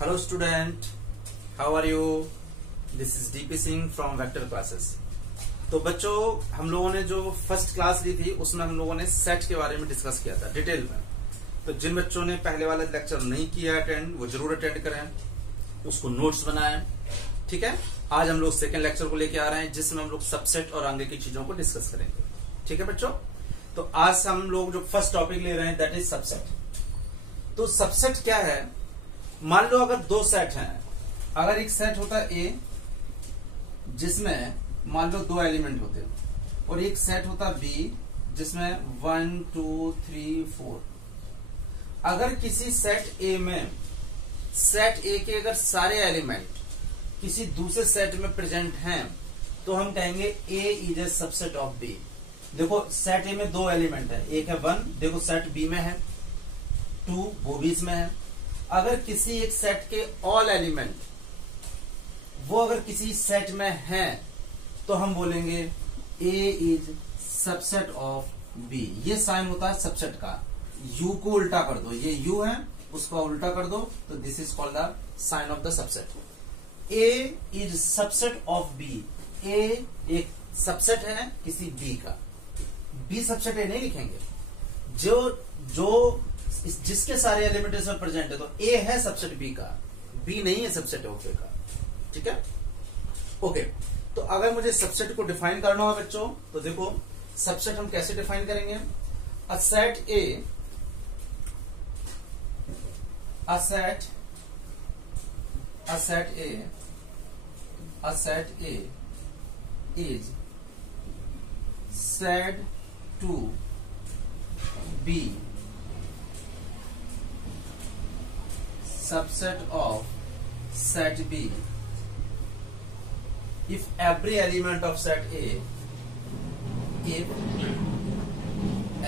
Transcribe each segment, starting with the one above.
Hello student, how are you? This is DP Singh from vector classes. तो बच्चों, हम लोगों ने जो फर्स्ट क्लास ली थी उसमें हम लोगों ने सेट के बारे में डिस्कस किया था डिटेल में। तो जिन बच्चों ने पहले वाला लेक्चर नहीं किया अटेंड, वो जरूर अटेंड करें, उसको नोट्स बनाएं। ठीक है, आज हम लोग सेकेंड लेक्चर को लेके आ रहे हैं जिसमें हम लोग सबसेट और आगे की चीजों को डिस्कस करेंगे। ठीक है बच्चों, तो आज हम लोग जो फर्स्ट टॉपिक ले रहे हैं दैट इज सबसेट। तो सबसेट क्या है? मान लो अगर दो सेट हैं, अगर एक सेट होता है ए जिसमें मान लो दो एलिमेंट होते हैं, और एक सेट होता बी जिसमें 1 2 3 4। अगर किसी सेट ए में सेट ए के अगर सारे एलिमेंट किसी दूसरे सेट में प्रेजेंट हैं तो हम कहेंगे A is a subset of B. देखो सेट ए में दो एलिमेंट है, एक है 1, देखो सेट बी में है 2, वो भी इसमें है। अगर किसी एक सेट के ऑल एलिमेंट वो अगर किसी सेट में हैं तो हम बोलेंगे ए इज सबसेट ऑफ बी। ये साइन होता है सबसेट का। यू को उल्टा कर दो, ये यू है उसका उल्टा कर दो तो this is called the sign of the subset. A is subset of B. A एक सबसेट है किसी बी का। बी सबसेट ए नहीं लिखेंगे, जो जिसके सारे एलिमेंट इसमें प्रेजेंट है। तो ए है सबसेट बी का, बी नहीं है सबसेट ऑफ ए का। ठीक है, ओके। तो अगर मुझे सबसेट को डिफाइन करना हो बच्चों, तो देखो सबसेट हम कैसे डिफाइन करेंगे। अ set A is said to be subset of set B if every element of set A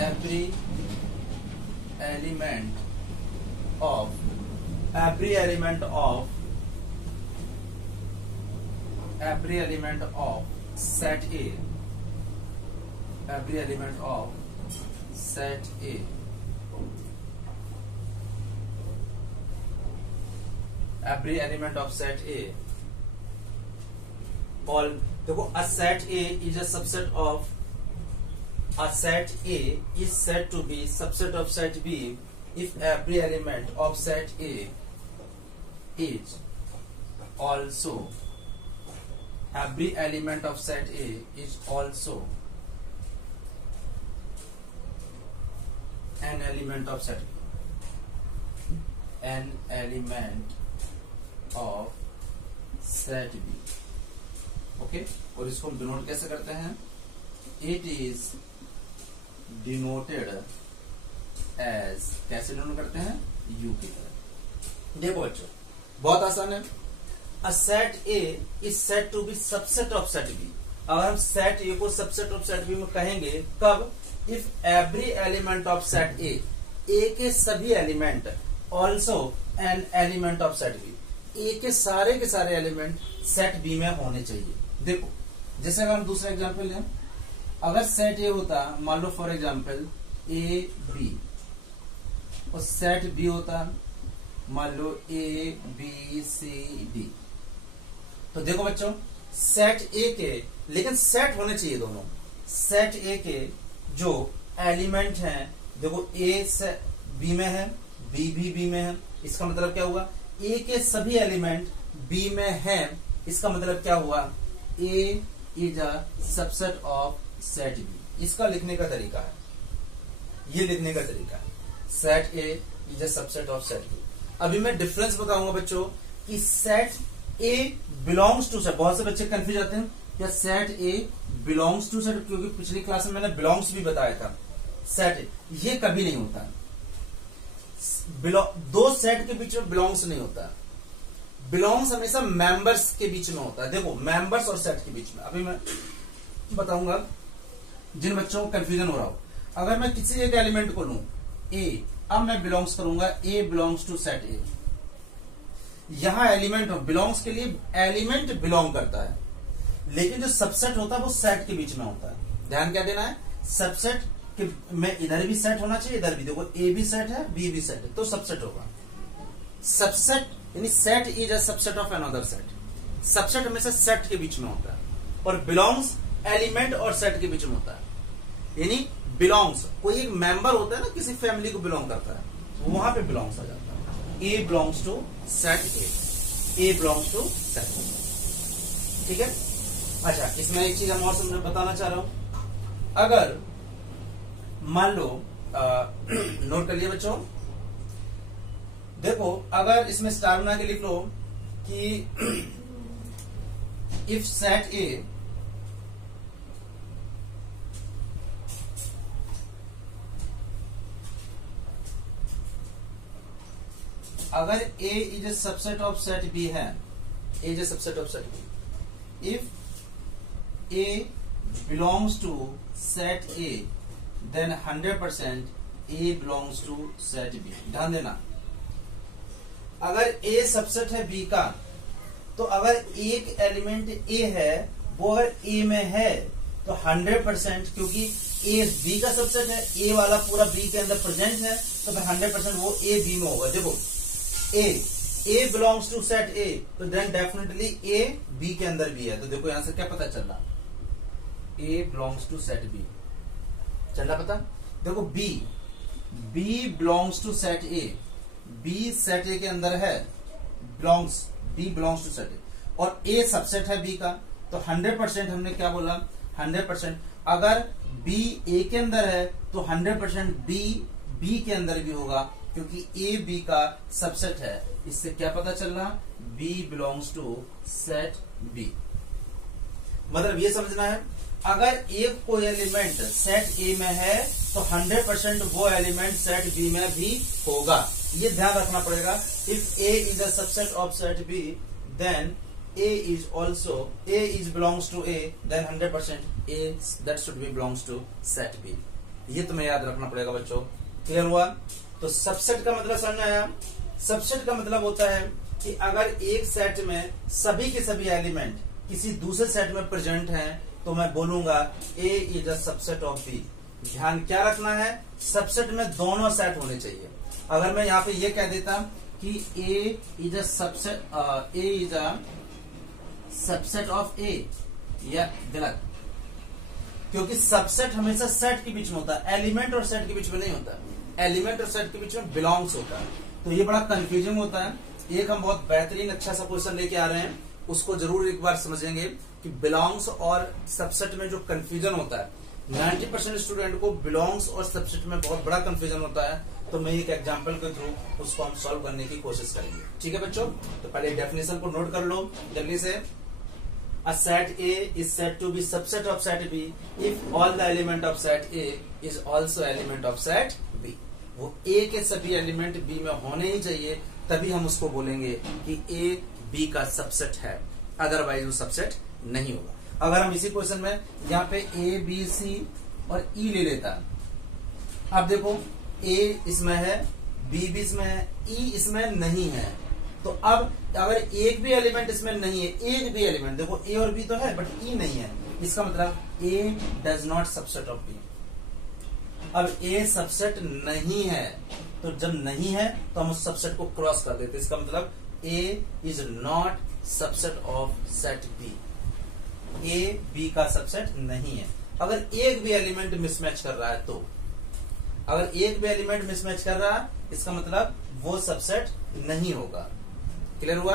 every element of set A every element of set A all देखो a set A is a subset of a set A is said to be subset of set B if every element of set A is also every element of set A is also an element of set B. An element of set B. Okay, और इसको हम denote कैसे करते हैं? It is denoted as, कैसे denote करते हैं? You की तरह। देखो बच्चों, बहुत आसान है। A set A is said to be subset of set B. अगर हम सेट ए को सबसेट ऑफ सेट बी में कहेंगे कब? If every element of set A के सभी element also an element of set B, A के सारे एलिमेंट सेट बी में होने चाहिए। देखो जैसे अगर हम दूसरा एग्जांपल लें, अगर सेट ए होता मान लो फॉर एग्जांपल ए बी, और सेट बी होता मान लो ए बी सी डी। तो देखो बच्चों, सेट ए के, लेकिन सेट होने चाहिए दोनों। सेट ए के जो एलिमेंट हैं, देखो ए से बी में है, बी भी बी में है। इसका मतलब क्या हुआ? ए के सभी एलिमेंट बी में हैं। इसका मतलब क्या हुआ? A is a subset of set B. इसका लिखने का तरीका है, ये लिखने का तरीका है, set A is a subset of set B. अभी मैं डिफरेंस बताऊंगा बच्चों कि set A belongs to set. बहुत से बच्चे कंफ्यूज आते हैं क्या set A belongs to set, क्योंकि पिछली क्लास में मैंने बिलोंग्स भी बताया था। सेट ये कभी नहीं होता, दो सेट के बीच में बिलोंग्स नहीं होता। बिलोंग्स हमेशा मेंबर्स के बीच में होता है। देखो मेंबर्स और सेट के बीच में, अभी मैं बताऊंगा जिन बच्चों को कंफ्यूजन हो रहा हो। अगर मैं किसी एक एलिमेंट को लूं ए, अब मैं बिलोंग्स करूंगा ए बिलोंग्स टू सेट ए। यहां एलिमेंट बिलोंग्स के लिए एलिमेंट बिलोंग करता है, लेकिन जो सबसेट होता है वो सेट के बीच में होता है। ध्यान क्या देना है? सबसेट में इधर भी सेट होना चाहिए, इधर भी। देखो ए भी सेट है, बी भी सेट है, तो सबसेट होगा। सबसेट यानी set is a subset of another set. Subset हमेशा सेट के बीच में होता है, और बिलोंग्स एलिमेंट और सेट के बीच में होता है। यानी बिलोंग्स, कोई एक मेंबर होता है ना, किसी फैमिली को बिलोंग करता है, तो वहां पे बिलोंग्स आ जाता है। A belongs to set A belongs to set. ठीक है। अच्छा, इसमें एक चीज हम और बताना चाह रहा हूं। अगर मान लो नोट कर लिए बच्चों, देखो अगर इसमें स्टार बना के लिख लो कि इफ सेट ए अगर A is a subset of set B है, A is a subset of set B, if A belongs to set A then 100% A belongs to set B। ध्यान देना, अगर A सबसेट है B का, तो अगर एक एलिमेंट A है वो अगर A में है तो 100%, क्योंकि A B का सबसेट है, A वाला पूरा B के अंदर प्रेजेंट है, तो फिर 100% वो A B में होगा। देखो A belongs to set A, तो देन डेफिनेटली A B के अंदर भी है। तो देखो यहां से क्या पता चल रहा, A belongs to set B चल रहा पता। देखो B belongs to set A, B set A के अंदर है, B belongs to set A, और A सबसेट है B का, तो 100% हमने क्या बोला, 100%। अगर B A के अंदर है तो 100% B के अंदर भी होगा, क्योंकि A B का सबसेट है। इससे क्या पता चल रहा, B belongs to set B। मतलब ये समझना है, अगर एक कोई एलिमेंट सेट A में है तो 100% वो एलिमेंट सेट B में भी होगा। ये ध्यान रखना पड़ेगा। If A is a subset of set B, then A is belongs to A, then 100% A that should be belongs to set B। ये तुम्हें याद रखना पड़ेगा बच्चों। क्लियर हुआ? तो सबसेट का मतलब समझ आया। सबसेट का मतलब होता है कि अगर एक सेट में सभी के सभी एलिमेंट किसी दूसरे सेट में प्रेजेंट हैं, तो मैं बोलूंगा A is a subset of B। ध्यान क्या रखना है, सबसेट में दोनों सेट होने चाहिए। अगर मैं यहाँ पे ये कह देता कि A is a subset of A, या गलत, क्योंकि सबसेट हमेशा सेट के बीच में होता है, एलिमेंट और सेट के बीच में नहीं होता। एलिमेंट और सेट के बीच में बिलोंग्स होता है। तो ये बड़ा कंफ्यूजिंग होता है। एक हम बहुत बेहतरीन अच्छा सा क्वेश्चन लेके आ रहे हैं, उसको जरूर एक बार समझेंगे कि बिलोंग्स और सबसेट में जो कंफ्यूजन होता है, 90% स्टूडेंट को बिलोंग्स और सबसेट में बहुत बड़ा कंफ्यूजन होता है। तो मैं एक एग्जांपल के थ्रू उसको हम सॉल्व करने की कोशिश करेंगे। ठीक है बच्चों, तो पहले डेफिनेशन को नोट कर लो जल्दी से। A set A is said to be subset of set B if all the element of set A is also element of set B। वो A के सभी एलिमेंट B में होने ही चाहिए, तभी हम उसको बोलेंगे कि A B का सबसेट है, अदरवाइज वो सबसेट नहीं होगा। अगर हम इसी क्वेश्चन में यहाँ पे A B C और E ले लेता, अब देखो A इसमें है, B भी इसमें है, E इसमें नहीं है, तो अब अगर एक भी एलिमेंट इसमें नहीं है, एक भी एलिमेंट, देखो A और B तो है बट E नहीं है, इसका मतलब A does not subset of B। अब A सबसेट नहीं है, तो जब नहीं है तो हम उस सबसेट को क्रॉस कर देते, इसका मतलब A is not subset of set B। A B का सबसेट नहीं है। अगर एक भी एलिमेंट मिसमैच कर रहा है, तो अगर एक भी एलिमेंट मिसमैच कर रहा है, इसका मतलब वो सबसेट नहीं होगा। क्लियर हुआ?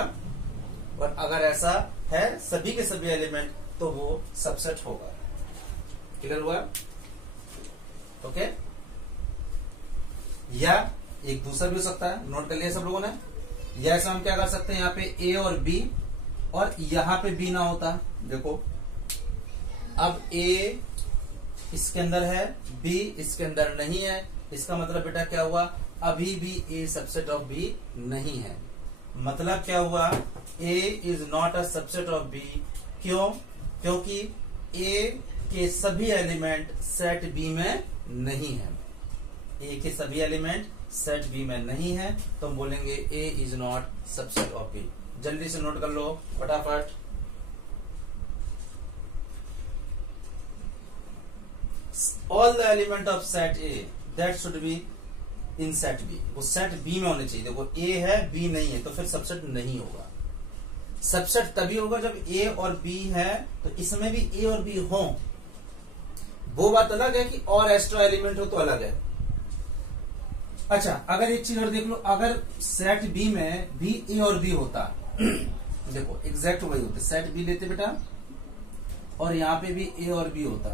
और अगर ऐसा है सभी के सभी एलिमेंट, तो वो सबसेट होगा। क्लियर हुआ? ओके। या एक दूसरा भी हो सकता है, नोट कर लिया सब लोगों ने। या ऐसा हम क्या कर सकते हैं, यहाँ पे A और B, और यहाँ पे B ना होता, देखो अब A इसके अंदर है, B इसके अंदर नहीं है, इसका मतलब बेटा क्या हुआ, अभी भी A सबसेट ऑफ B नहीं है। मतलब क्या हुआ, A is not a subset of B। क्यों? क्योंकि A के सभी एलिमेंट सेट B में नहीं है। A के सभी एलिमेंट सेट B में नहीं है, तो हम बोलेंगे A is not subset of B। जल्दी से नोट कर लो फटाफट। All the element of set A that should be in set B, वो सेट बी में होने चाहिए। देखो ए है बी नहीं है तो फिर सबसेट नहीं होगा। सबसेट तभी होगा जब ए और बी है, तो इसमें भी ए और बी हो। वो बात अलग है कि और एक्स्ट्रा एलिमेंट हो तो अलग है। अच्छा, अगर एक चीज और देख लो, अगर सेट बी में भी ए और बी होता देखो एग्जैक्ट वही होते, सेट बी लेते बेटा और यहां पे भी ए और बी होता,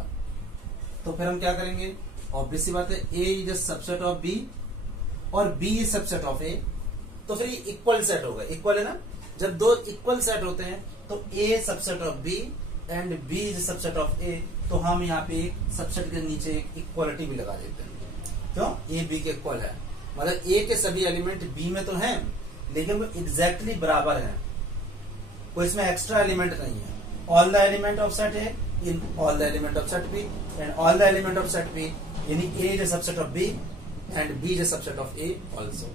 तो फिर हम क्या करेंगे? ऑब्वियस सी बात है, A is a subset of B और B is subset of A, तो फिर ये इक्वल सेट होगा। इक्वल है ना, जब दो इक्वल सेट होते हैं तो A subset of B and B is subset of A, तो हम यहाँ पे सबसेट के नीचे इक्वालिटी भी लगा देते हैं। क्यों? ए बी के इक्वल है, मतलब ए के सभी एलिमेंट बी में तो हैं लेकिन वो एग्जैक्टली बराबर हैं, कोई इसमें एक्स्ट्रा एलिमेंट नहीं है। All the element of set A in all the element of set B and all the element of set B, यानी A is subset of B and B is subset of A also.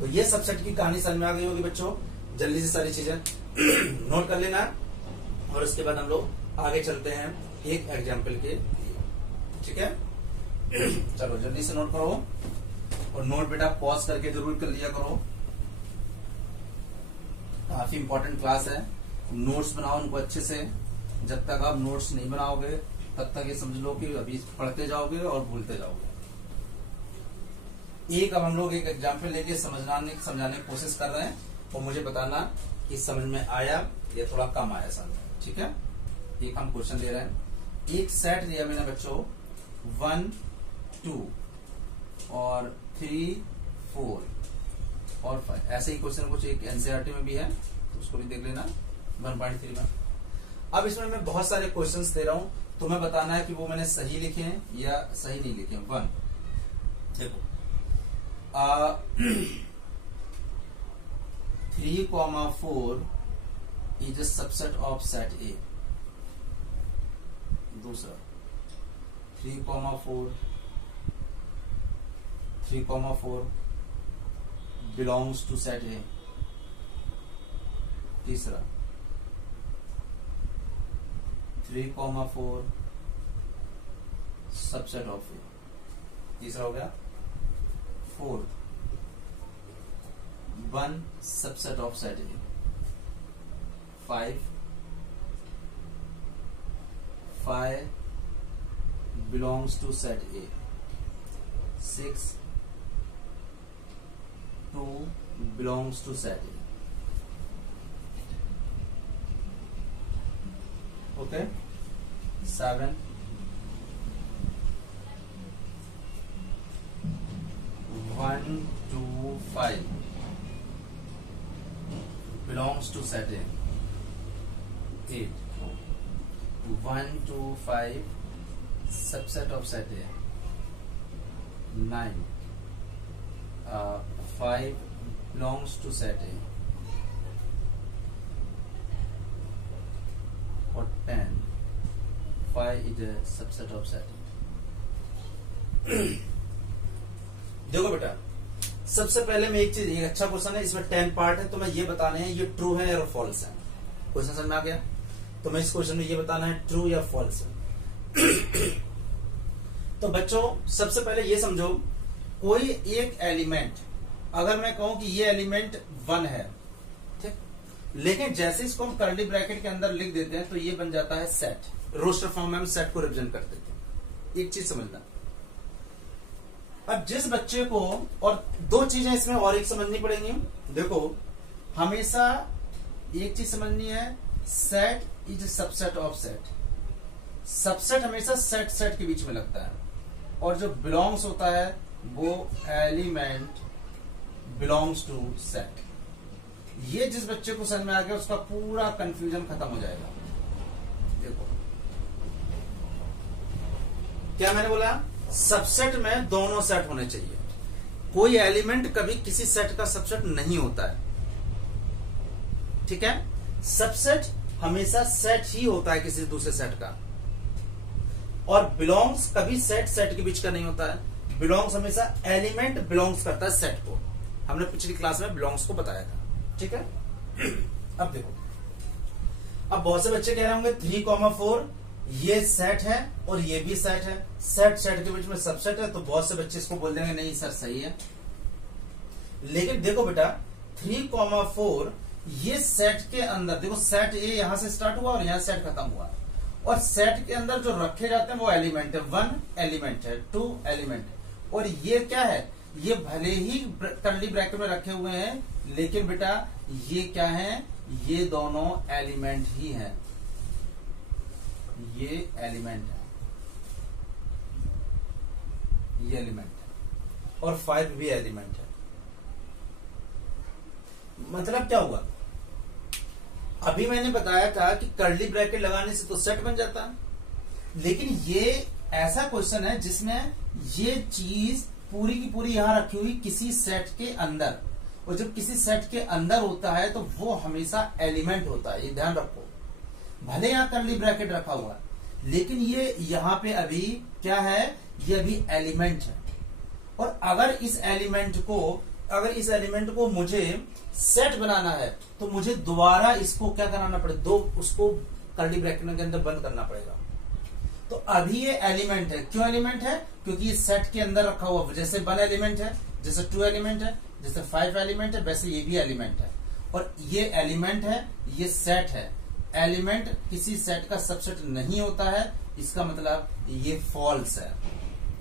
तो ये subset की कहानी समझ में आ गई होगी बच्चों। जल्दी से सारी चीजें नोट कर लेना और उसके बाद हम लोग आगे चलते हैं एक एग्जाम्पल के लिए, ठीक है? चलो जल्दी से नोट करो और नोट बेटा पॉज करके जरूर कर लिया करो, काफी इंपॉर्टेंट क्लास है। नोट्स बनाओ उनको अच्छे से, जब तक आप नोट्स नहीं बनाओगे तब तक ये समझ लो कि अभी पढ़ते जाओगे और भूलते जाओगे। एक अब हम लोग एक एग्जाम्पल लेके समझाने की कोशिश कर रहे हैं और मुझे बताना कि समझ में आया या थोड़ा कम आया समझ, ठीक है? एक हम क्वेश्चन ले रहे हैं, एक सेट दिया मैंने बच्चों 1 2 और 3 4 और 5, ऐसे ही क्वेश्चन कुछ एक एनसीईआरटी में भी है तो उसको भी देख लेना 1.3 में। अब इसमें मैं बहुत सारे क्वेश्चंस दे रहा हूं, तुम्हें बताना है कि वो मैंने सही लिखे हैं या सही नहीं लिखे हैं। 1 देखो 3,4 is a subset of set A। दूसरा 3,4 belongs to set A। तीसरा 3,4 subset of A। तीसरा हो गया। 4 1 subset of set A। 5 belongs to set A। 6 2 belongs to set A। Okay, 7 1 2 5 belongs to set A। 8 1 2 5 subset of set A। 9 5 belongs to set A। और 10 5 is a subset of set A। देखो बेटा, सबसे पहले मैं एक चीज, ये अच्छा क्वेश्चन है, इसमें 10 पार्ट है तो मैं ये बताने हैं ये ट्रू है या फॉल्स है। क्वेश्चन समझ में आ गया? तो मैं इस क्वेश्चन में ये बताना है ट्रू या फॉल्स है। तो बच्चों सबसे पहले ये समझो, कोई एक एलिमेंट अगर मैं कहूं कि ये एलिमेंट 1 है, ठीक, लेकिन जैसे इसको हम कर्ली ब्रैकेट के अंदर लिख देते हैं तो ये बन जाता है सेट। रोस्टर फॉर्म में हम सेट को रिप्रेजेंट कर देते हैं। एक चीज समझना, अब जिस बच्चे को, और दो चीजें इसमें और एक समझनी पड़ेंगी। देखो हमेशा एक चीज समझनी है, set is subset of set. Subset हमेशा सेट सेट के बीच में लगता है, और जो बिलोंग्स होता है वो एलिमेंट बिलोंग्स टू सेट। ये जिस बच्चे को समझ में आ गया उसका पूरा कंफ्यूजन खत्म हो जाएगा। देखो क्या मैंने बोला, सबसेट में दोनों सेट होने चाहिए। कोई एलिमेंट कभी किसी सेट का सबसेट नहीं होता है, ठीक है? सबसेट हमेशा सेट ही होता है किसी दूसरे सेट का, और बिलोंग्स कभी सेट सेट के बीच का नहीं होता है। बिलोंग्स हमेशा एलिमेंट बिलोंग्स करता है सेट को। हमने पिछली क्लास में बिलोंग्स को बताया था, ठीक है? अब देखो, अब बहुत से बच्चे कह रहे होंगे 3,4 ये सेट है और ये भी सेट है, सेट सेट के बीच में सबसेट है, तो बहुत से बच्चे इसको बोल देंगे नहीं सर सही है। लेकिन देखो बेटा 3,4 ये सेट के अंदर, देखो सेट ए यहां से स्टार्ट हुआ और यहां सेट खत्म हुआ, और सेट के अंदर जो रखे जाते हैं वो एलिमेंट है, 1 एलिमेंट है, 2 एलिमेंट है, और ये क्या है, ये भले ही कर्ली ब्रैकेट में रखे हुए हैं लेकिन बेटा ये क्या है, ये दोनों एलिमेंट ही हैं, ये एलिमेंट है, ये एलिमेंट है, और 5 भी एलिमेंट है। मतलब क्या हुआ, अभी मैंने बताया था कि कर्ली ब्रैकेट लगाने से तो सेट बन जाता, लेकिन ये ऐसा क्वेश्चन है जिसमें ये चीज पूरी की पूरी यहां रखी हुई किसी सेट के अंदर, और जब किसी सेट के अंदर होता है तो वो हमेशा एलिमेंट होता है, ये ध्यान रखो। भले यहां कर्ली ब्रैकेट रखा हुआ है लेकिन ये यहां पे अभी क्या है, ये अभी एलिमेंट है, और अगर इस एलिमेंट को मुझे सेट बनाना है तो मुझे दोबारा इसको क्या कराना पड़ेगा, उसको कर्ली ब्रैकेट के अंदर बंद करना पड़ेगा। तो अभी ये एलिमेंट है, क्यों एलिमेंट है, क्योंकि ये सेट के अंदर रखा हुआ, जैसे 1 एलिमेंट है, जैसे 2 एलिमेंट है, जैसे 5 एलिमेंट है, वैसे ये भी एलिमेंट है, और ये एलिमेंट है, ये सेट है। एलिमेंट किसी सेट का सबसेट नहीं होता है, इसका मतलब ये फॉल्स है,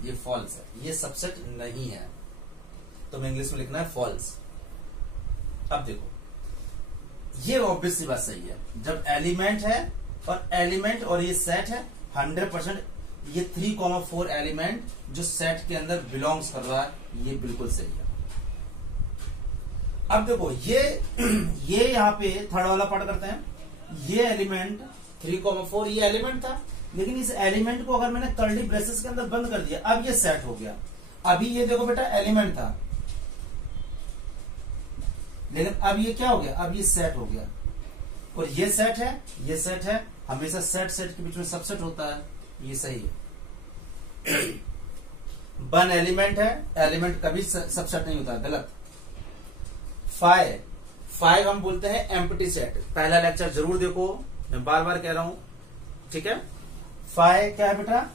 ये फॉल्स है, ये सबसेट नहीं है, तो मैं इंग्लिश में लिखना है फॉल्स। अब देखो ये ऑब्वियस सी बात सही है, जब एलिमेंट है और एलिमेंट और ये सेट है 100%, ये 3,4 एलिमेंट जो सेट के अंदर बिलोंग्स कर रहा है, ये बिल्कुल सही है। अब देखो ये यहां पे थर्ड वाला पार्ट करते हैं, ये एलिमेंट 3,4 ये एलिमेंट था, लेकिन इस एलिमेंट को अगर मैंने कर्ली ब्रेसेस के अंदर बंद कर दिया, अब ये सेट हो गया। अभी ये देखो बेटा एलिमेंट था, लेकिन अब ये क्या हो गया, अब ये सेट हो गया, और ये सेट है, ये सेट है, हमेशा सेट के बीच में सबसेट होता है, ये सही है। 1 एलिमेंट है, एलिमेंट कभी सबसेट नहीं होता, गलत। 5 हम बोलते हैं एम्प्टी सेट, पहला लेक्चर जरूर देखो, मैं बार बार कह रहा हूं, ठीक है। 5 क्या है बेटा,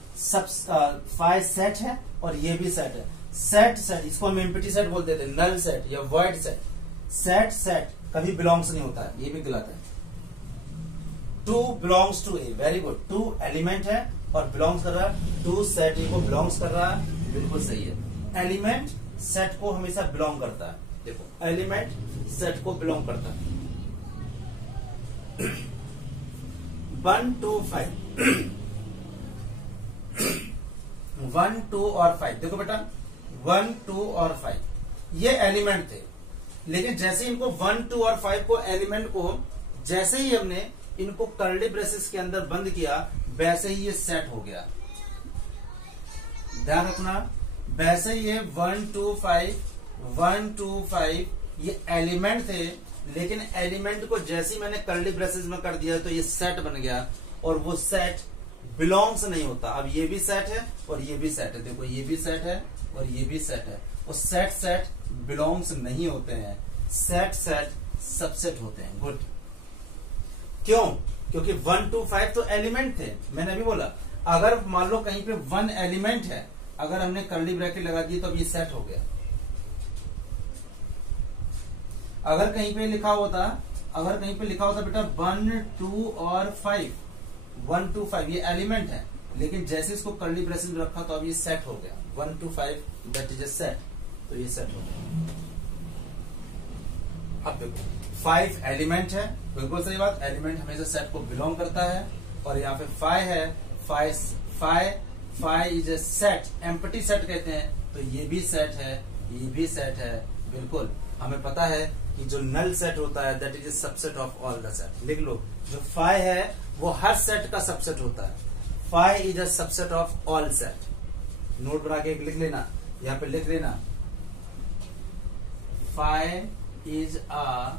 5 सेट है और ये भी सेट है, सेट इसको हम एम्प्टी सेट बोलते थे, नल सेट या वॉइड सेट। सेट कभी बिलोंग्स नहीं होता है, ये भी गलत है। 2 belongs to A, very good, 2 element है और बिलोंग्स कर रहा है, 2 सेट ए को बिलोंग्स कर रहा है, बिल्कुल सही है। एलिमेंट सेट को हमेशा बिलोंग करता है, देखो एलिमेंट सेट को बिलोंग करता है। 1, 2, 5 1, 2 और 5, देखो बेटा 1, 2 और 5 ये एलिमेंट थे, लेकिन जैसे इनको 1, 2 और 5 को एलिमेंट को जैसे ही हमने इनको कर्ली ब्रेसेस के अंदर बंद किया, वैसे ही ये सेट हो गया। ध्यान रखना, वैसे ये 1, 2, 5 ये एलिमेंट थे, लेकिन एलिमेंट को जैसे ही मैंने कर्ली ब्रेसेस में कर दिया तो ये सेट बन गया, और वो सेट बिलोंग्स नहीं होता। अब ये भी सेट है और ये भी सेट है, देखो ये भी सेट है और ये भी सेट है, और सेट बिलोंग्स नहीं होते हैं, सेट सबसेट होते हैं। गुड, क्यों, क्योंकि 1, 2, 5 तो एलिमेंट थे, मैंने अभी बोला। अगर मान लो कहीं पे 1 एलिमेंट है, अगर हमने कर्ली ब्रैकेट लगा दी तो अब ये सेट हो गया। अगर कहीं पे लिखा होता बेटा 1, 2 और 5, 1, 2, 5 ये एलिमेंट है, लेकिन जैसे इसको कर्ली ब्रेसेस में रखा तो अब ये सेट हो गया। 1, 2, 5 दैट इज ए सेट, तो ये सेट हो गया। अब देखो 5 एलिमेंट है, बिल्कुल सही बात, एलिमेंट हमेशा सेट को बिलोंग करता है, और यहाँ पे 5 है, 5 is a set, empty set कहते हैं, तो ये भी सेट है, ये भी सेट है। बिल्कुल हमें पता है कि जो नल सेट होता है that is a subset of all the set. लिख लो, जो 5 है वो हर सेट का सबसेट होता है, 5 is a subset of all set. Note बना के लिख लेना, यहाँ पे लिख लेना 5 is a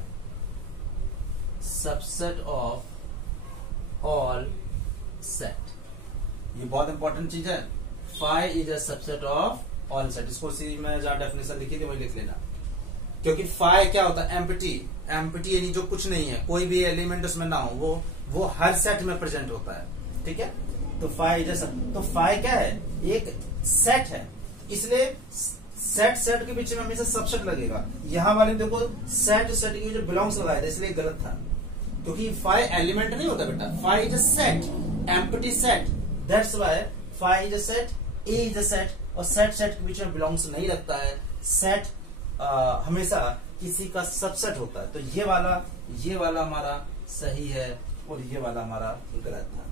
subset of all set. ये बहुत इंपॉर्टेंट चीज है, 5 is a subset of all set. इसको सी में जहां डेफिनेशन लिखी थी वही लिख लेना, क्योंकि 5 क्या होता है, एम्प्टी यानी जो कुछ नहीं है, कोई भी एलिमेंट उसमें ना हो, वो हर सेट में प्रेजेंट होता है, ठीक है। तो फाइव इज तो फाइव क्या है, एक सेट है, इसलिए सेट के बीच में हमेशा सबसेट लगेगा। यहां वाले देखो सेट के जो बिलोंग्स लगाया था, इसलिए गलत था, क्योंकि फाइव एलिमेंट नहीं होता बेटा, five is a set, empty set, that's why five is a set, A is a set, और सेट के बीच में बिलोंग्स नहीं लगता है। सेट हमेशा किसी का सबसेट होता है। तो ये वाला हमारा सही है और ये वाला हमारा गलत था।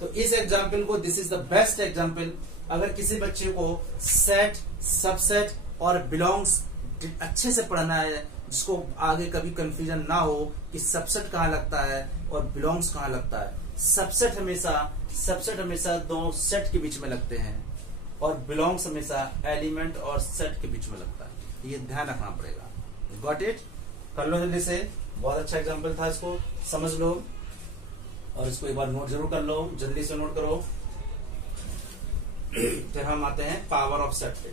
तो इस एग्जाम्पल को, this is the best example. अगर किसी बच्चे को सेट, सबसेट और बिलोंग्स अच्छे से पढ़ना है, जिसको आगे कभी कंफ्यूजन ना हो कि सबसेट कहाँ लगता है और बिलोंग्स कहाँ लगता है। सबसेट हमेशा दो सेट के बीच में लगते हैं और बिलोंग्स हमेशा एलिमेंट और सेट के बीच में लगता है। ये ध्यान रखना पड़ेगा। Got it? कर लो जल्दी से। बहुत अच्छा एग्जाम्पल था, इसको समझ लो और इसको एक बार नोट जरूर कर लो, जल्दी से नोट करो। फिर हम आते हैं पावर ऑफ सेट पे।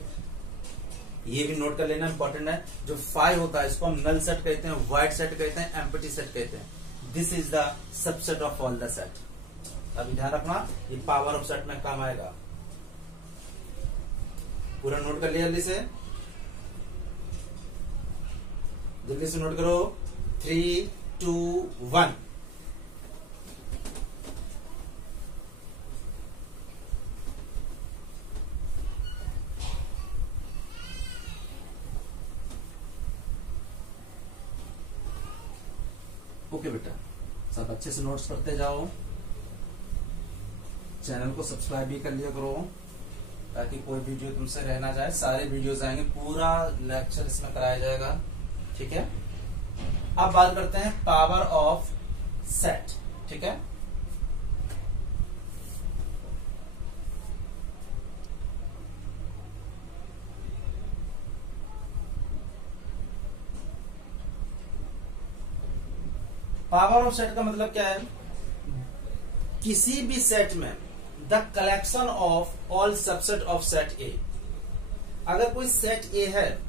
ये भी नोट कर लेना, इंपॉर्टेंट है। जो फाइव होता है इसको हम नल सेट कहते हैं, वाइड सेट कहते हैं, एम्प्टी सेट कहते हैं। This is the subset of all the set. अभी ध्यान रखना, ये पावर ऑफ सेट में काम आएगा। पूरा नोट कर लिया, जल्दी से नोट करो। 3, 2, 1। ओके बेटा, सब अच्छे से नोट्स पढ़ते जाओ। चैनल को सब्सक्राइब भी कर लिया करो, ताकि कोई वीडियो तुमसे रह ना जाए। सारे वीडियोस आएंगे, पूरा लेक्चर इसमें कराया जाएगा। ठीक है, अब बात करते हैं पावर ऑफ सेट। ठीक है, पावर ऑफ सेट का मतलब क्या है? किसी भी सेट में the collection of all subset of set A. अगर कोई सेट ए है,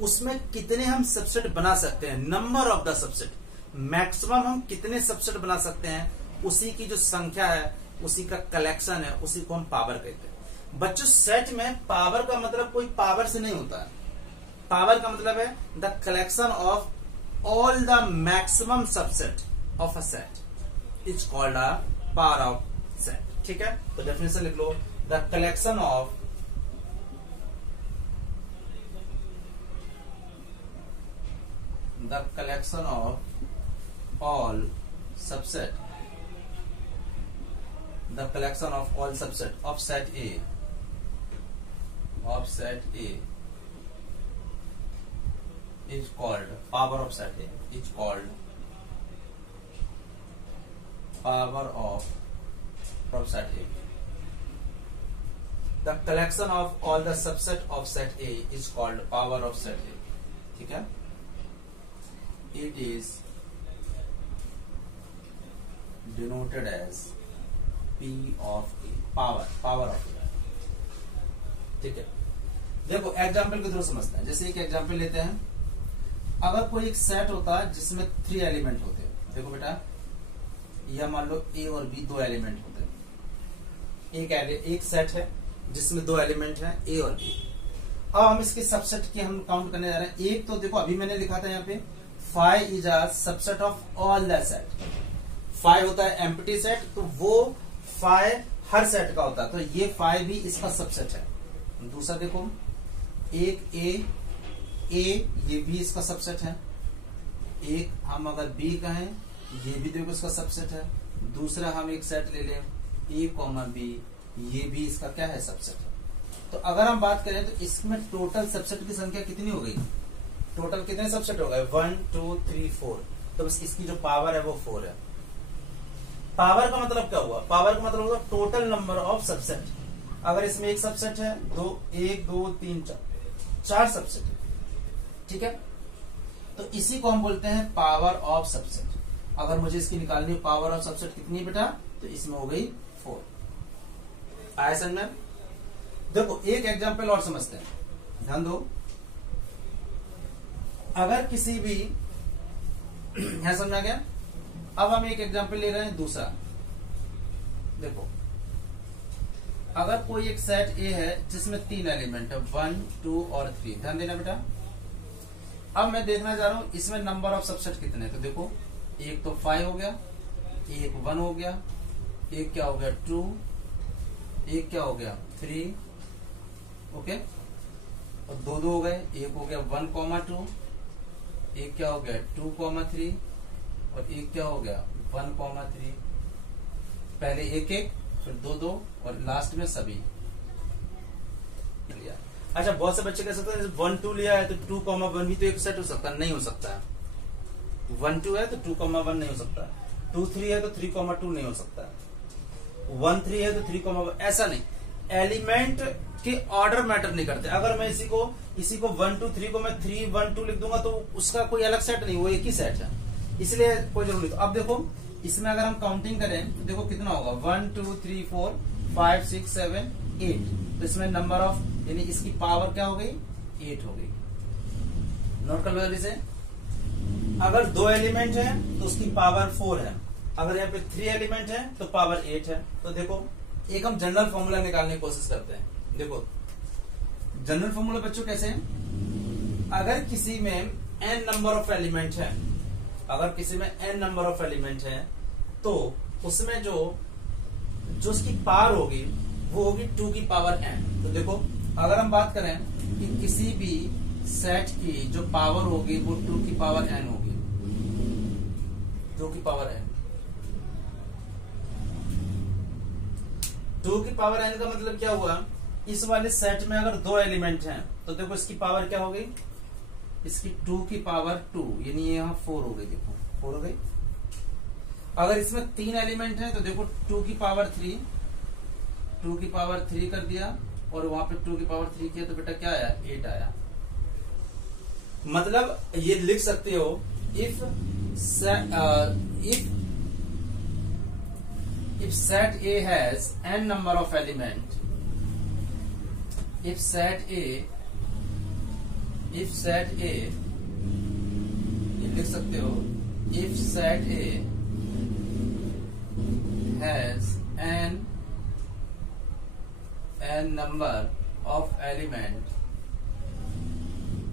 उसमें कितने हम सबसेट बना सकते हैं, number of the subset, maximum हम कितने सबसेट बना सकते हैं, उसी की जो संख्या है, उसी का कलेक्शन है, उसी को हम पावर कहते हैं। बच्चों, सेट में पावर का मतलब कोई पावर से नहीं होता है। पावर का मतलब है the collection of all the maximum subset of a set is called a power of set। ठीक है, तो डेफिनेशन लिख लो, the collection of all subset, the collection of all subset of set A, is called power of set A, is called power of set A। The collection of all the subset of set A is called power of set A। ठीक है, it is denoted as P of A, power of A। ठीक है, देखो example के through समझते हैं। जैसे एक एग्जाम्पल लेते हैं, अगर कोई एक सेट होता है जिसमें 3 एलिमेंट होते हैं। देखो बेटा, यह मान लो ए और बी 2 एलिमेंट होते हैं। एक सेट है जिसमें 2 एलिमेंट हैं, ए और बी। अब हम इसके सबसेट की हम काउंट करने जा रहे हैं। एक तो देखो, अभी मैंने लिखा था यहाँ पे 5 is a subset of all the set. 5 होता है एम्प्टी सेट, तो वो 5 हर सेट का होता है, तो ये 5 भी इसका सबसेट है। दूसरा देखो, एक ए ये भी इसका सबसेट है। एक हम अगर बी कहें, ये भी देखो इसका सबसेट है। दूसरा हम एक सेट ले लें ए कॉमा बी, ये भी इसका क्या है, सबसेट है। तो अगर हम बात करें तो इसमें टोटल सबसेट की संख्या कितनी हो गई? टोटल कितने सबसेट हो गए? 1, 2, 3, 4। तो बस इसकी जो पावर है वो 4 है। पावर का मतलब क्या हुआ? पावर का मतलब होगा टोटल नंबर ऑफ सबसेट। अगर इसमें एक सबसेट है, 1, 2, 3, 4 सबसेट है। ठीक है, तो इसी को हम बोलते हैं पावर ऑफ सबसेट। अगर मुझे इसकी निकालनी है पावर ऑफ सबसेट कितनी है बेटा, तो इसमें हो गई 4। आया समझ में? देखो एक एग्जांपल और समझते हैं, ध्यान दो। अगर किसी भी यहां समझ आ गया। अब हम एक एग्जांपल ले रहे हैं दूसरा। देखो अगर कोई एक सेट ए है जिसमें 3 एलिमेंट है 1, 2 और 3, ध्यान देना बेटा। अब मैं देखना चाह रहा हूं इसमें नंबर ऑफ सबसेट कितने हैं। तो देखो एक तो 5 हो गया, एक 1 हो गया, एक क्या हो गया 2, एक क्या हो गया 3, ओके, और दो हो गए, एक हो गया 1, 2, एक क्या हो गया 2, 3 और एक क्या हो गया 1, 3। पहले एक एक, फिर दो और लास्ट में सभी लिया। अच्छा, बहुत से बच्चे कह सकते हैं 1, 2 लिया है तो 2, 1 भी तो एक सेट हो सकता है, नहीं हो सकता है। 1, 2 है तो 2, 1 नहीं हो सकता, 2, 3 है तो 3, 2 नहीं हो सकता, 1, 3 है तो 3, 1, ऐसा नहीं। एलिमेंट के ऑर्डर मैटर नहीं करते। अगर मैं इसी को 1, 2, 3 को मैं 3, 1, 2 लिख दूंगा तो उसका कोई अलग सेट नहीं, वो एक ही सेट है, इसलिए कोई जरूरी नहीं। तो अब देखो इसमें अगर हम काउंटिंग करें तो देखो कितना होगा 1, 2, 3, 4, 5, 6, 7, 8। तो इसमें नंबर ऑफ यानी इसकी पावर क्या हो गई 8 हो गई। नोट कर लो जल्दी से। अगर 2 एलिमेंट है तो उसकी पावर 4 है, अगर यहाँ पे 3 एलिमेंट है तो पावर 8 है। तो देखो एक हम जनरल फॉर्मूला निकालने की कोशिश करते हैं। देखो जनरल फॉर्मूला बच्चों कैसे है, अगर किसी में n नंबर ऑफ एलिमेंट है, अगर किसी में n नंबर ऑफ एलिमेंट है तो उसमें जो उसकी पावर होगी वो होगी 2 की पावर n। तो देखो अगर हम बात करें कि किसी भी सेट की जो पावर होगी वो 2 की पावर n होगी, 2 की पावर n। 2 की पावर n का मतलब क्या हुआ, इस वाले सेट में अगर 2 एलिमेंट हैं तो देखो इसकी पावर क्या हो गई, इसकी 2 की पावर 2 यानी यहाँ 4 हो गई। देखो 4 हो गई। अगर इसमें 3 एलिमेंट हैं तो देखो 2 की पावर 3, 2 की पावर 3 कर दिया और वहां पे 2 की पावर 3 किया तो बेटा क्या आया 8 आया। मतलब ये लिख सकते हो if set A has n number of element, if set A ये लिख सकते हो if set A has n number of element,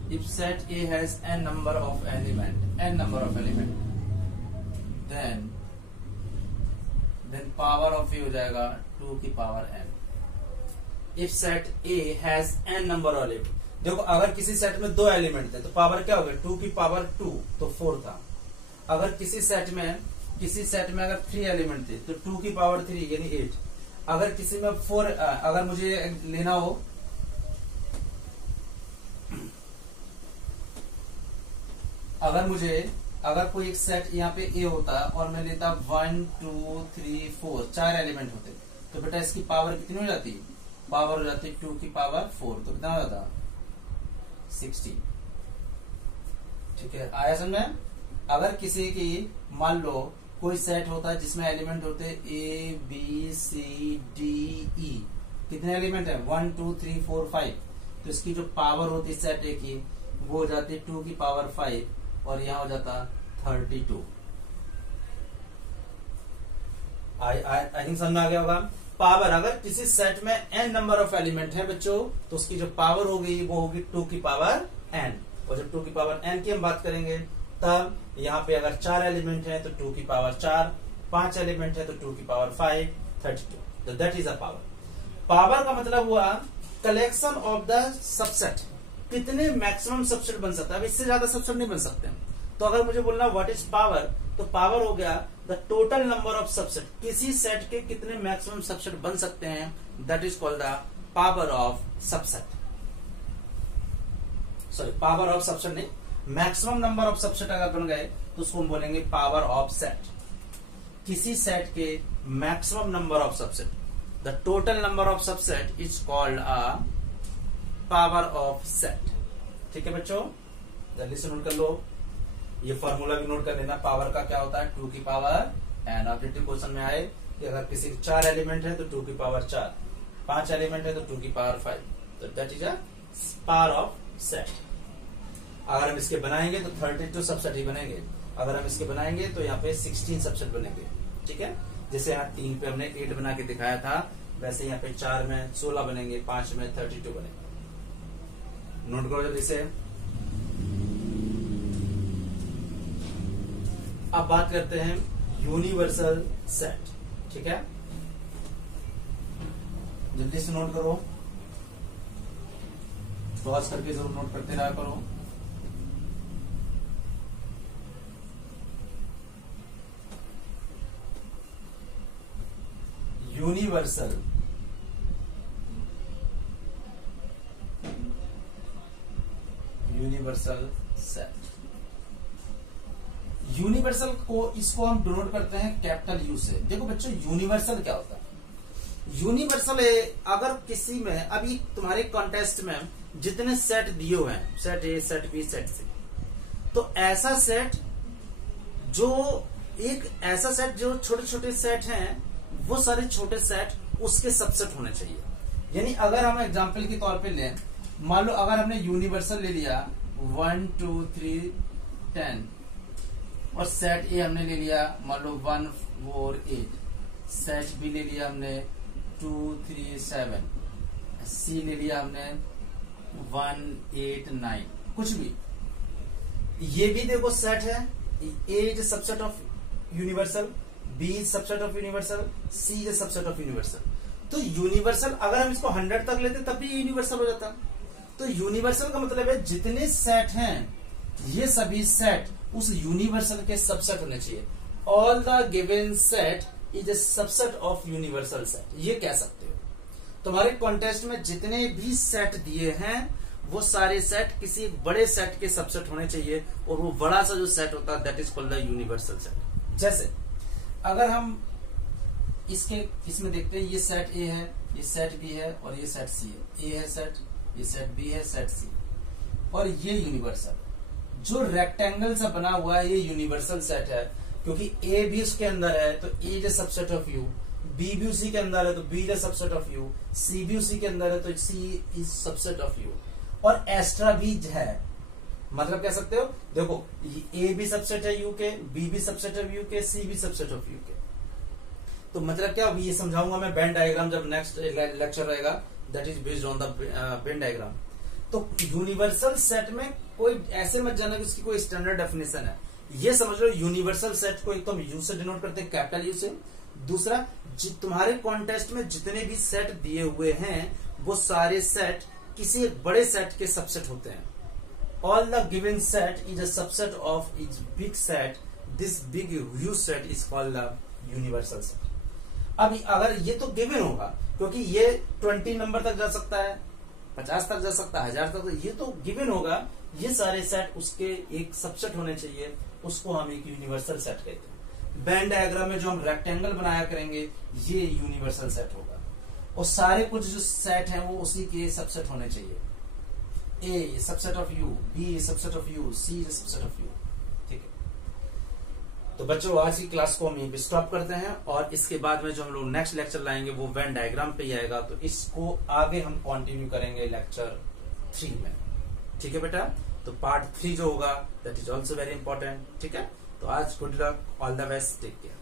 if set A has n number of element, then power of A हो जाएगा 2 की power n। If set A has n number of element, देखो अगर किसी सेट में 2 element थे तो power क्या हो गया 2 की पावर 2 तो 4 था। अगर किसी सेट में अगर 3 एलिमेंट थे तो 2 की पावर 3 यानी 8। अगर किसी में 4, अगर मुझे लेना हो अगर कोई एक सेट यहाँ पे ए होता और मैं लेता 1, 2, 3, 4 4 एलिमेंट होते तो बेटा इसकी पावर कितनी हो जाती, पावर हो जाती 2 की पावर 4, तो कितना हो जाता 60। ठीक है, आया समझ। अगर किसी की मान लो कोई सेट होता है जिसमें एलिमेंट होते A, B, C, D, E, कितने एलिमेंट है 1, 2, 3, 4, 5, तो इसकी जो पावर होती है सेट ए की वो हो जाती 2 की पावर 5 और यहाँ हो जाता 32। आई थिंक समझ में आ गया होगा। पावर अगर किसी सेट में n नंबर ऑफ एलिमेंट है बच्चों तो उसकी जो पावर होगी वो होगी 2 की पावर n, और जब 2 की पावर n की हम बात करेंगे तब यहाँ पे अगर 4 एलिमेंट है तो 2 की पावर 4, 5 एलिमेंट है तो 2 की पावर 5, 32। तो that is a power. Power का मतलब हुआ कलेक्शन ऑफ द सबसेट, कितने मैक्सिमम सबसेट बन सकता है, अब इससे ज्यादा सबसेट नहीं बन सकते। तो अगर मुझे बोलना व्हाट इज पावर, तो पावर हो गया the total number of subset, किसी सेट के कितने मैक्सिमम सबसेट बन सकते हैं, that is called the power of subset. Sorry, power of subset नहीं, मैक्सिमम नंबर ऑफ सबसेट अगर बन गए तो उसको हम बोलेंगे पावर ऑफ सेट। किसी सेट के maximum number of subset, the total number of subset is called a power of set. ठीक है बच्चों, जल्दी से नोट कर लो, ये फॉर्मूला भी नोट कर लेना। पावर का क्या होता है 2 की पावर n। ऑब्जेक्टिव क्वेश्चन में आए कि अगर किसी 4 एलिमेंट है तो 2 की पावर 4, 5 एलिमेंट है तो 2 की पावर 5, तो that is a power of set. अगर हम इसके बनाएंगे तो 32 सबसेट ही बनेंगे, अगर हम इसके बनाएंगे तो यहाँ पे 16 सबसेट बनेंगे। ठीक है, जैसे यहाँ 3 पे हमने 8 बना के दिखाया था, वैसे यहाँ पे 4 में 16 बनेंगे, 5 में 32 बनेंगे। नोट करो जल्दी से। अब बात करते हैं यूनिवर्सल सेट। ठीक है, जल्दी से नोट करो, पॉज करके जरूर नोट करते रहा करो। Universal set. यूनिवर्सल को इसको हम डिनोट करते हैं कैपिटल यू से। देखो बच्चों, यूनिवर्सल क्या होता है? यूनिवर्सल है अगर किसी में, अभी तुम्हारे कॉन्टेस्ट में जितने सेट दिए हुए हैं, set A, set B, set C, तो ऐसा सेट जो छोटे छोटे सेट हैं, वो सारे छोटे सेट उसके सबसेट होने चाहिए। यानी अगर हम एग्जांपल के तौर पे लें, मान लो अगर हमने यूनिवर्सल ले लिया 1 2 3 10 और सेट ए हमने ले लिया मान लो 1 4 8, सेट बी ले लिया हमने 2 3 7, सी ले लिया हमने 1 8 9, कुछ भी, ये भी देखो सेट है। A is subset of universal, B is subset of universal, C is subset of universal. तो यूनिवर्सल अगर हम इसको 100 तक लेते तब भी यूनिवर्सल हो जाता। तो यूनिवर्सल का मतलब है जितने सेट हैं ये सभी सेट उस यूनिवर्सल के सबसेट होने चाहिए। All the given set is a subset of universal set, ये कह सकते हो। तुम्हारे कॉन्टेस्ट में जितने भी सेट दिए हैं वो सारे सेट किसी बड़े सेट के सबसेट होने चाहिए, और वो बड़ा सा जो सेट होता है that is called the universal set. जैसे अगर हम इसमें देखते हैं, ये सेट ए है, ये सेट बी है और ये सेट सी है। ए है सेट, ये सेट बी है, सेट सी, और ये यूनिवर्सल जो रेक्टेंगल सा बना हुआ है ये यूनिवर्सल सेट है, क्योंकि ए भी उसके अंदर है तो A is subset of U, B भी उसी के अंदर है तो B is subset of U, C भी उसी के अंदर है तो C is subset of U, और एक्स्ट्रा भी है। मतलब कह सकते हो, देखो ए भी सबसेट है यू के, बी भी सबसेट ऑफ यू के, सी भी सबसेट ऑफ यू के। तो मतलब क्या, ये समझाऊंगा मैं वेन डायग्राम जब नेक्स्ट लेक्चर रहेगा, that is based on the Venn diagram. तो यूनिवर्सल सेट में कोई ऐसे मत जाना कि उसकी कोई स्टैंडर्ड डेफिनेशन है। ये समझ लो यूनिवर्सल सेट को एक तो हम यू से डिनोट करते हैं, कैपिटल यू से। दूसरा, तुम्हारे कॉन्टेस्ट में जितने भी सेट दिए हुए हैं वो सारे सेट किसी एक बड़े सेट के सबसेट होते हैं। All the given set is a subset of each big set, this big huge set is called the universal set. अब अगर ये तो गिवन होगा, क्योंकि ये 20 नंबर तक जा सकता है, 50 तक जा सकता है, 1000 तक, ये तो गिवन होगा। ये सारे सेट उसके एक सबसेट होने चाहिए, उसको हम एक यूनिवर्सल सेट कहते हैं। वेन डायग्राम में जो हम रेक्टेंगल बनाया करेंगे ये यूनिवर्सल सेट होगा, और सारे कुछ जो सेट हैं वो उसी के सबसेट होने चाहिए। A subset of U, B subset of U, C subset of U. ठीक है, तो बच्चों आज की क्लास को हम यहीं पे स्टॉप करते हैं, और इसके बाद में जो हम लोग नेक्स्ट लेक्चर लाएंगे वो वेन डायग्राम पे ही आएगा। तो इसको आगे हम कंटिन्यू करेंगे लेक्चर 3 में। ठीक है बेटा, तो पार्ट 3 जो होगा that is also very important. ठीक है, तो आज good luck, all the best, take care.